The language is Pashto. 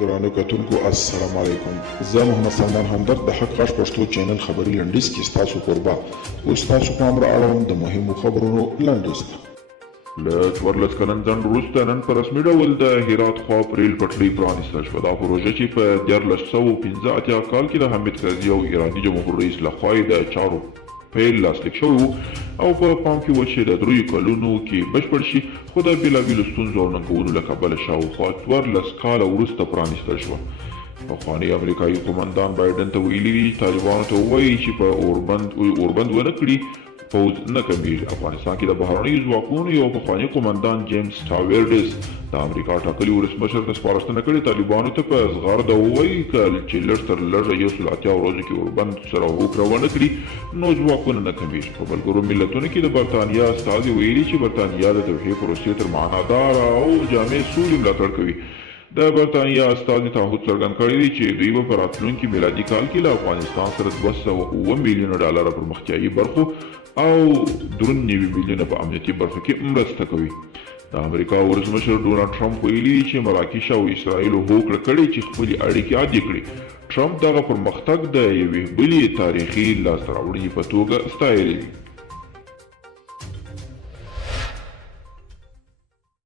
ګرانو کتونکو السلام علیکم. زه محمد سلمان همدرد د حق غږ پښتو چینل خبري لنډیز کې ستاسو کوربه اوس تاسو پام را اړوم د مهمو خبرونو لنډیز ته. له 14 کلن ځنډ وروسته نن په رسمي ډول د هرات خوا ریل پټلۍ پرانیستل شوه. دا پروژه چې په 1985 کال کې د حامد کرزي او ایراني جمهور رئیس لخوا د چارو پیل لاسلیک شوی او په پام کې و چې د 3 کلونو کې بشپړ شي، خو د بېلابېلو ستونزو او ننګونو له کبله شاوخوا 14 کاله وروسته پرانیستل شوه. پخوانی امریکایي قومندان بایډن ته ویلي دي طالبانو ته ووایي چې په اوربند ونه کړي پوز نه کمیږي. افغانستان کې د بهرنیو ځواکونو یو پخوانی قومندان جیمز ټاویرډز د امریکا ټاکلي ولسمشر ته سپارښتنه کړې طالبانو ته په زغرده ووایي چې لږ تر لږه 180 ورځو کې اوربند سره هوکړه ونه کړي نو ځواکونه نه کمیږي. په ملګرو ملتونو کې د برتانیا استازي ویلي چې برتانیا د توحید پروسې تر معناداره او جامع سولې ملاتړ کوي. د برتانیا استازي تعهد څرګند کړی دی چې دوی به په راتلونکي میلادي کال کې له افغانستان سره 207 میلیونه ډالر پرمختیایي برخو او 93 میلیونه په امنیتي برخو کې مرسته کوي. د امریکا ولسمشر ډونالډ ټرمپ ویلي چې مراکش او اسرائیل هوکړه کړې چې خپلې اړیکې عادي کړي. ټرمپ دغه پرمختګ د یوې بلې تاریخي لاسته راوړنې په توګه ستایلی دی.